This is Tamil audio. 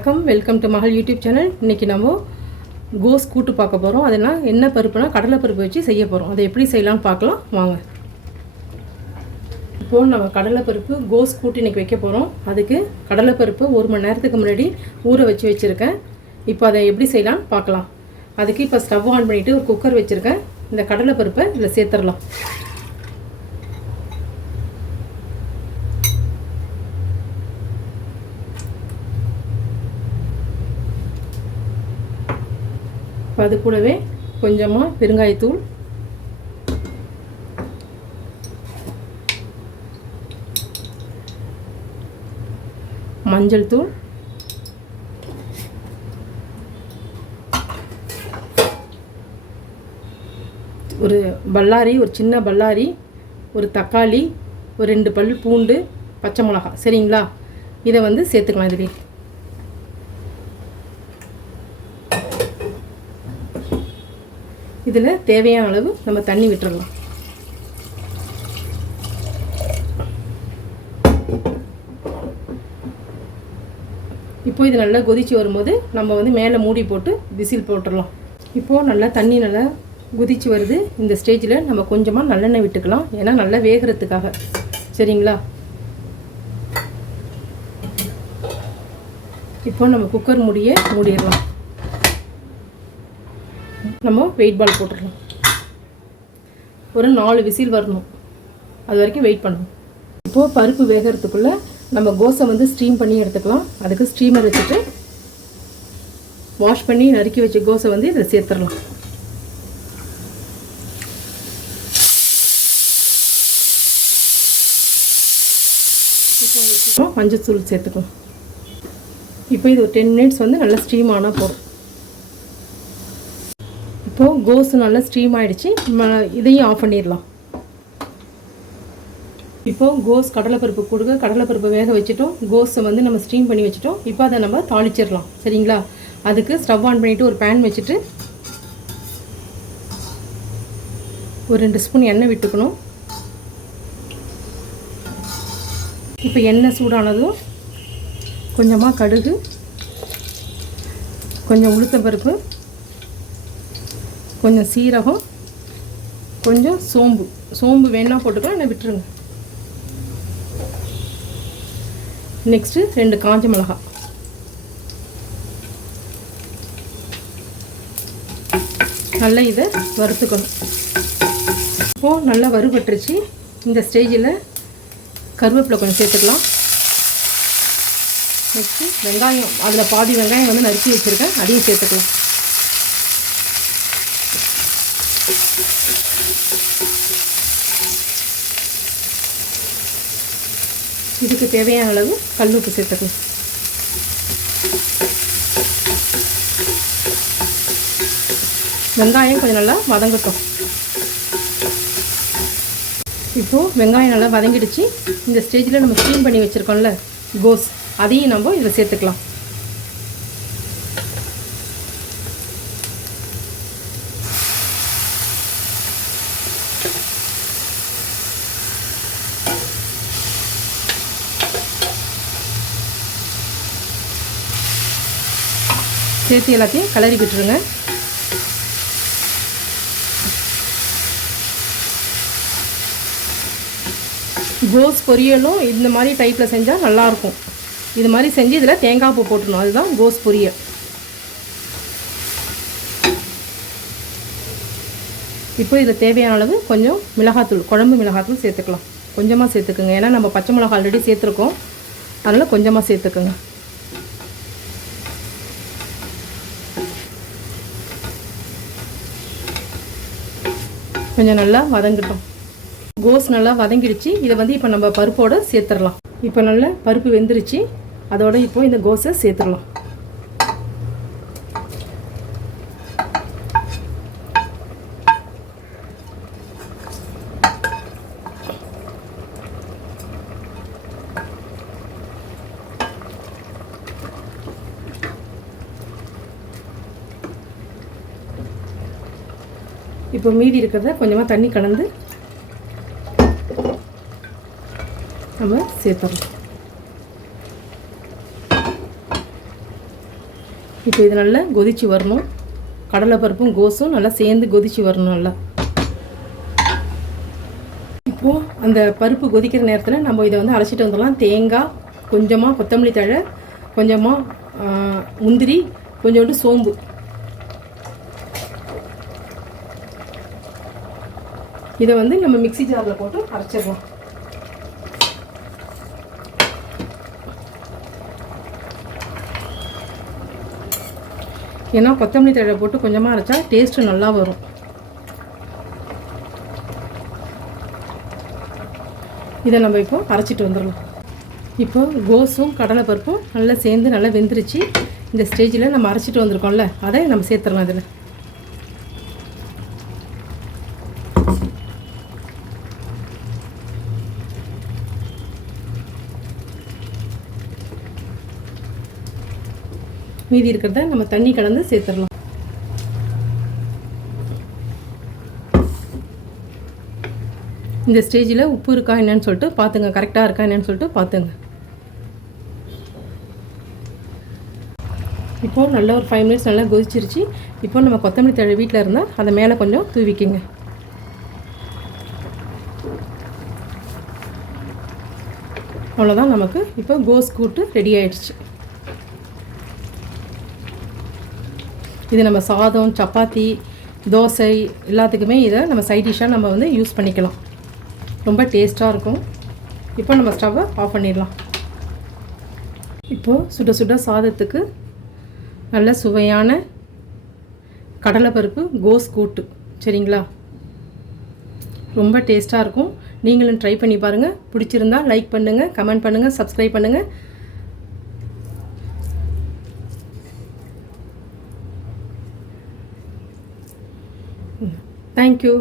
வணக்கம், வெல்கம் டு மகள் யூடியூப் சேனல். இன்றைக்கி நம்ம கோஸ் கூட்டு பார்க்க போகிறோம். அதனால் என்ன பருப்புனா கடலை பருப்பு வச்சு செய்ய போகிறோம். அதை எப்படி செய்யலாம்னு பார்க்கலாம் வாங்க. இப்போது நம்ம கடலை பருப்பு கோஸ் கூட்டு இன்றைக்கி வைக்க போகிறோம். அதுக்கு கடலை பருப்பு 1 மணி நேரத்துக்கு முன்னாடி ஊற வச்சுருக்கேன். இப்போ அதை எப்படி செய்யலாம்னு பார்க்கலாம். அதுக்கு இப்போ ஸ்டவ் ஆன் பண்ணிவிட்டு ஒரு குக்கர் வச்சுருக்கேன். இந்த கடலை பருப்பை இதில் சேர்த்துடலாம். அது கூடவே கொஞ்சமாக பெருங்காயத்தூள், மஞ்சள் தூள், ஒரு பல்லாரி, ஒரு சின்ன பல்லாரி, ஒரு தக்காளி, ஒரு 2 பல் பூண்டு, பச்சை மிளகாய். சரிங்களா? இதை சேர்த்துக்கலாம். இதுவே இதில் தேவையான அளவு நம்ம தண்ணி விட்டுறலாம். இப்போ இது நல்லா கொதித்து வரும்போது நம்ம மேலே மூடி போட்டு விசில் போட்டுடலாம். இப்போது நல்லா தண்ணி நல்லா கொதித்து வருது. இந்த ஸ்டேஜில் நம்ம கொஞ்சமாக நல்லெண்ணெய் விட்டுக்கலாம். ஏன்னா நல்லா வேகிறதுக்காக. சரிங்களா? இப்போ நம்ம குக்கர் மூடிடலாம். நம்ம வெயிட் பால் போட்டுடலாம். ஒரு 4 விசில் வரணும். அது வரைக்கும் வெயிட் பண்ணணும். இப்போது பருப்பு வேகிறதுக்குள்ளே நம்ம கோஸை ஸ்டீம் பண்ணி எடுத்துக்கலாம். அதுக்கு ஸ்டீமர் வச்சுட்டு வாஷ் பண்ணி நறுக்கி வச்ச கோஸை இதில் சேர்த்துடலாம். இப்போ மஞ்சள் தூள் சேர்த்துக்கலாம். இப்போ இது ஒரு 10 மினிட்ஸ் நல்லா ஸ்டீம் ஆனால் போதும். இப்போது கோஸ் நல்லா ஸ்டீம் ஆகிடுச்சு. இதையும் ஆஃப் பண்ணிடலாம். இப்போது கோஸ் கடலைப்பருப்பு வேக வச்சுட்டோம். கோஸை நம்ம ஸ்டீம் பண்ணி வச்சுட்டோம். இப்போ அதை நம்ம தாளிச்சிடலாம். சரிங்களா? அதுக்கு ஸ்டவ் ஆன் பண்ணிவிட்டு ஒரு பேன் வச்சுட்டு ஒரு 2 ஸ்பூன் எண்ணெய் விட்டுக்கணும். இப்போ எண்ணெய் சூடானதும் கொஞ்சமாக கடுகு, கொஞ்சம் உளுத்தம்பருப்பு, கொஞ்சம் சீரகம், கொஞ்சம் சோம்பு வேணா போட்டுக்கலாம், என்ன விட்டுருங்க. நெக்ஸ்ட்டு 2 காஞ்ச மிளகாய். நல்லா இதை வறுத்துக்கணும். இப்போது நல்லா வறுபட்டுருச்சு. இந்த ஸ்டேஜில் கருவேப்பிலை கொஞ்சம் சேர்த்துக்கலாம். நெக்ஸ்ட்டு வெங்காயம், அதில் பாதி வெங்காயம் நறுக்கி வச்சுருக்கேன், அதையும் சேர்த்துக்கலாம். இதுக்கு தேவையான அளவு கல்லுப்பு சேர்த்துக்கலாம். வெங்காயம் கொஞ்சம் நல்லா வதங்கட்டும். இப்போது வெங்காயம் நல்லா வதங்கிடுச்சு. இந்த ஸ்டேஜில் நம்ம ஸ்டீம் பண்ணி வச்சுருக்கோம்ல கோஸ், அதையும் நம்ம இதில் சேர்த்துக்கலாம். சேர்த்து எல்லாத்தையும் கலரி விட்டுருங்க. கோஸ் பொரியலும் இந்த மாதிரி டைப்பில் செஞ்சால் நல்லாயிருக்கும். இது மாதிரி செஞ்சு இதில் தேங்காய் பூ போட்டுடணும். அதுதான் கோஸ் பொரியல். இப்போ இதில் தேவையான அளவு கொஞ்சம் மிளகாத்தூள், குழம்பு மிளகாத்தூள் சேர்த்துக்கலாம். கொஞ்சமாக சேர்த்துக்குங்க. ஏன்னா நம்ம பச்சை மிளகாய் ஆல்ரெடி சேர்த்துருக்கோம். அதனால் கொஞ்சமாக சேர்த்துக்குங்க. கொஞ்சம் நல்லா வதங்கட்டும். கோஸ் நல்லா வதங்கிடுச்சு. இதை இப்போ நம்ம பருப்போடு சேர்த்துடலாம். இப்போ நல்லா பருப்பு வெந்துருச்சு. அதோட இப்போ இந்த கோஸை சேர்த்துடலாம். இப்போ மீதி இருக்கிறத கொஞ்சமாக தண்ணி கலந்து நம்ம சேர்த்துறோம். இப்போ இது நல்லா கொதித்து வரணும். கடலைப்பருப்பும் கோஸும் நல்லா சேர்ந்து கொதித்து வரணும் நல்லா. இப்போது அந்த பருப்பு கொதிக்கிற நேரத்தில் நம்ம இதை வந்து அரைச்சிட்டு வந்துடலாம். தேங்காய், கொஞ்சமாக கொத்தமல்லி தழை, கொஞ்சமாக முந்திரி, கொஞ்சோண்டு சோம்பு, இதை வந்து நம்ம மிக்ஸி ஜாரில் போட்டு அரைச்சிடலாம். ஏன்னா கொத்தமல்லி தழை போட்டு கொஞ்சமாக அரைச்சா டேஸ்ட்டு நல்லா வரும். இதை நம்ம இப்போ அரைச்சிட்டு வந்துடலாம். இப்போ கோஸும் கடலைப்பருப்பும் நல்லா சேர்ந்து நல்லா வெந்துருச்சு. இந்த ஸ்டேஜில் நம்ம அரைச்சிட்டு வந்திருக்கோம்ல, அதை நம்ம சேர்த்துடலாம். இதில் மீதி இருக்கிறத நம்ம தண்ணி கலந்து சேர்த்துடலாம். இந்த ஸ்டேஜில் உப்பு இருக்கா என்னன்னு சொல்லிட்டு பார்த்துங்க, கரெக்டாக இருக்கா என்னன்னு சொல்லிட்டு பார்த்துங்க. இப்போது நல்லா ஒரு 5 மினிட்ஸ் நல்லா கொதிச்சிருச்சு. இப்போ நம்ம கொத்தமல்லி தழை வீட்டில் இருந்தால் அதை மேலே கொஞ்சம் தூவிக்கிங்க. அவ்வளோதான், நமக்கு இப்போ கோஸ் கூட்டு ரெடி ஆயிடுச்சு. இது நம்ம சாதம், சப்பாத்தி, தோசை எல்லாத்துக்குமே இதை நம்ம சைட் டிஷ்ஷாக நம்ம வந்து யூஸ் பண்ணிக்கலாம். ரொம்ப டேஸ்ட்டாக இருக்கும். இப்போ நம்ம ஸ்டவ்வை ஆஃப் பண்ணிடலாம். இப்போது சுட சுட சாதத்துக்கு நல்ல சுவையான கடலைப்பருப்பு கோஸ் கூட்டு, சரிங்களா? ரொம்ப டேஸ்ட்டாக இருக்கும். நீங்களும் ட்ரை பண்ணி பாருங்கள். பிடிச்சிருந்தா லைக் பண்ணுங்கள், கமெண்ட் பண்ணுங்கள், சப்ஸ்கிரைப் பண்ணுங்கள். Thank you.